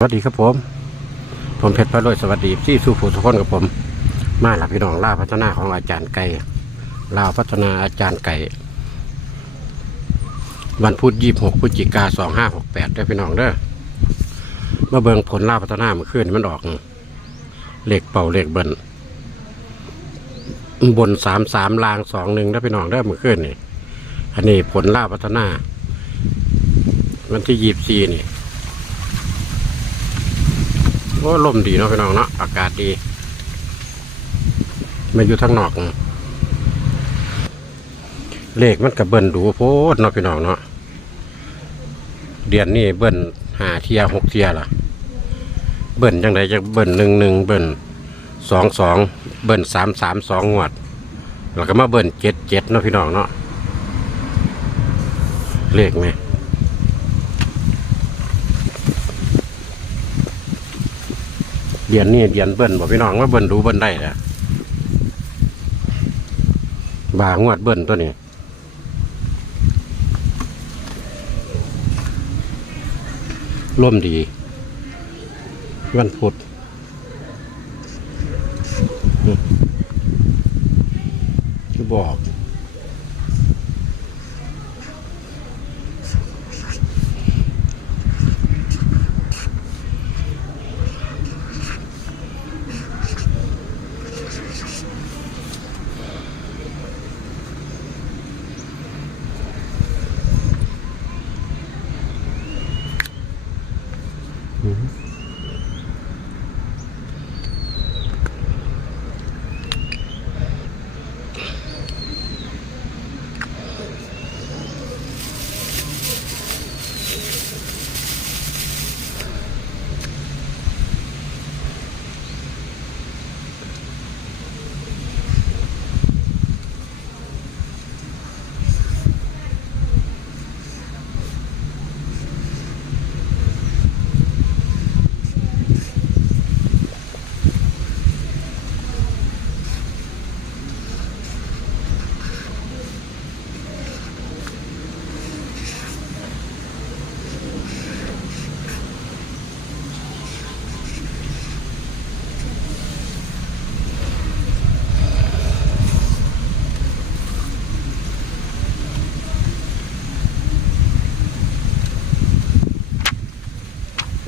สวัสดีครับผม ผมเพชรพระรวยสวัสดีที่สู้ผู้ทุกคนกับผม มาหลับพี่น้องล่าพัฒนาของอาจารย์ไก่ล่าพัฒนาอาจารย์ไก่ วันพุธยี่หกพฤศจิกาสองห้าหกแปดได้พี่น้องเด้อมาเบิ่งผลล่าพัฒนาเมื่อคืนมันออกเหล็กเป่าเหล็กเบิ้ลบนสามสามลางสองหนึ่งได้พี่น้องเด้อเมื่อคืนนี่อันนี้ผลล่าพัฒนา วันที่ยี่สี่นี่ โอ้ลมดีเนาะพี่น้องเนาะอากาศดีมาอยู่ทางนอกเลขมันกับเบิ้ลดูโพดเนาะพี่น้องเนาะเดือนนี้เบิ้ลหาเทียหกเทียล่ะ เบิ้ลจังไดจะเบิ้ลหนึ่งหนึ่งเบิ้ลสองสองเบิ้ลสามสามสองงวดแล้วก็มาเบิ้ลเจ็ดเจ็ดเนาะพี่น้องเนาะเลขไหม เดียนนี่เดียนเบิ้ลบอกพี่น้องว่าเบิ้ลดูเบิ้ลได้แหละบางวดเบิ้ลตัวนี้ร่มดี วันพุธอืมจะบอก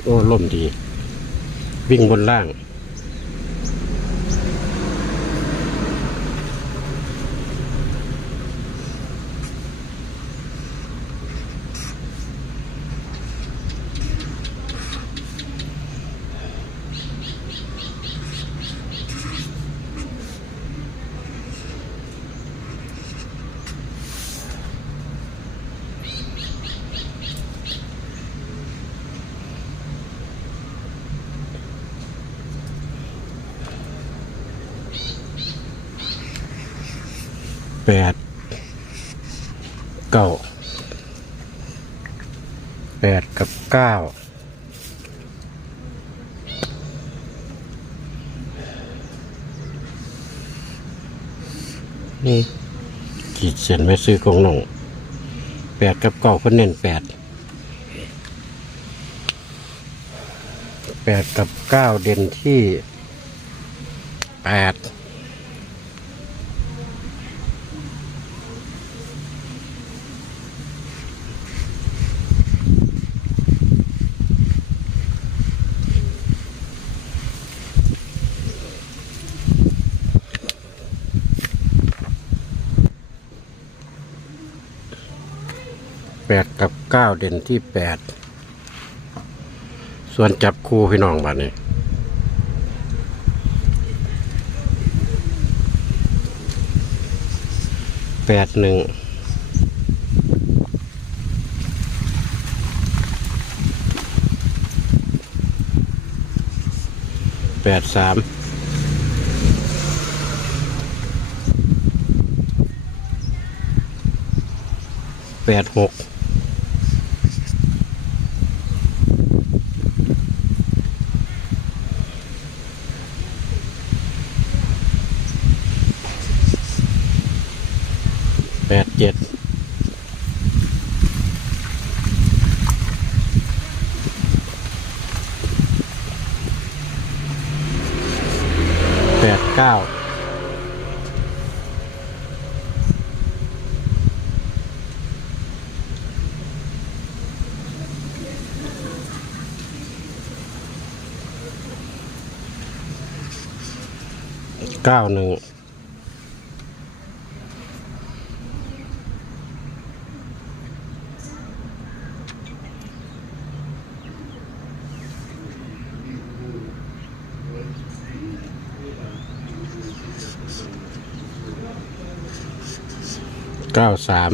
โอ้ล่มดี วิ่งบนล่าง แปด เก้าแปดกับเก้านี่ขีดเส้นไว้ซื้อกองหนงแปดกับเก้าเพิ่นเน้นแปดแปดกับเก้าเด่นที่แปด ดกับเก้าเด่นที่แปดส่วนจับคู่พี่น้องบ้านนี้แปดหนึ่งแปดสามแปดหก แปดเจ็ดแปดเก้าเก้าหนึ่ง เก้าสาม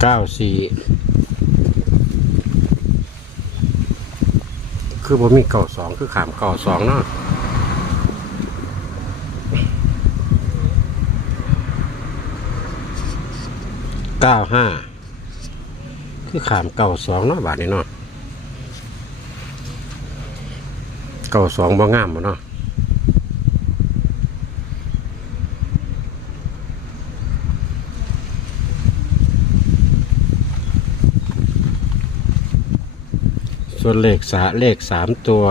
เก้าสี่คือบ่มีเก่าสองคือขามเก่าสองเนาะ เก้าห้าคือขามเก้าสองเนาะบาทนี้เนาะเก้าสองบ่งามบ่เนาะส่วนเลขสาเลขสามตัว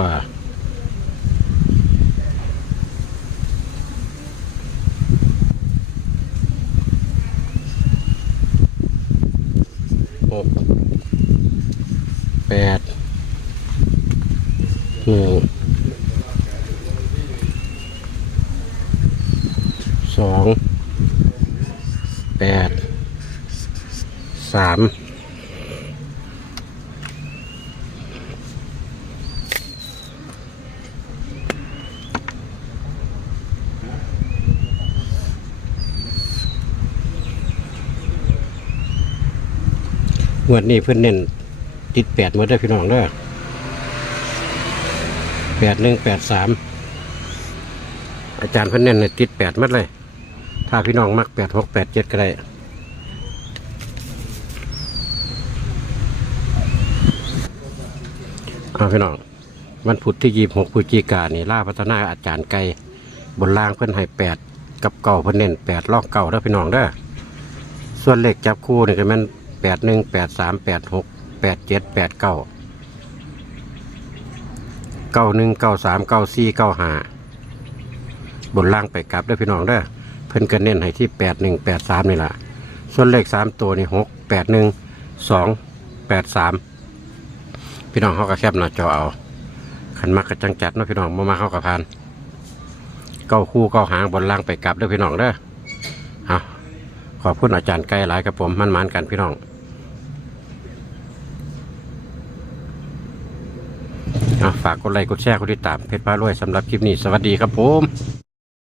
หกแปด หนึ่งสองแปดสามงวดนี้เพื่อนเน้นติดแปดมาได้พี่น้องเด้อ แปดหนึ่งแปดสามอาจารย์พื่อนเน้นติดแปดมัดเลย ถ้าพี่น้องมักแปดหกแปดเจ็ดก็ได้เอาพี่น้องวันพุธที่ยี่หกพฤศจิกายนนี่ล่าพัฒนาอาจารย์ไก่บนล่างเพื่อนให้แปดกับเก่าเพื่อนเน้นแปดลอกเก่าเด้อพี่น้องเด้อส่วนเลขจับคู่นี่ก็แมันแปดหนึ่งแปดสามแปดหกแปดเจ็ดแปดเก้า เก้าหนึ่งเก้าสามเก้าสี่เก้าห้าบนล่างไปกลับเด้พี่น้องเด้อเพิ่นก็เน้นให้ที่แปดหนึ่งแปดสามนี่แหละส่วนเลขสามตัวนี่หกแปดหนึ่งสองแปดสามพี่น้องเขาก็แคบหน้าจอเอาขันมักกระจังจัดเนาะพี่น้องมามาเข้ากับพานเก้าคู่เก้าหางบนล่างไปกลับเด้อพี่น้องเด้อเอาขอบคุณอาจารย์ไกลหลายกับผมมั่นมันกันพี่น้องเอา ฝากกดไลค์กดแชร์กดติดตามเพจป้ารวยสำหรับคลิปนี้สวัสดีครับผม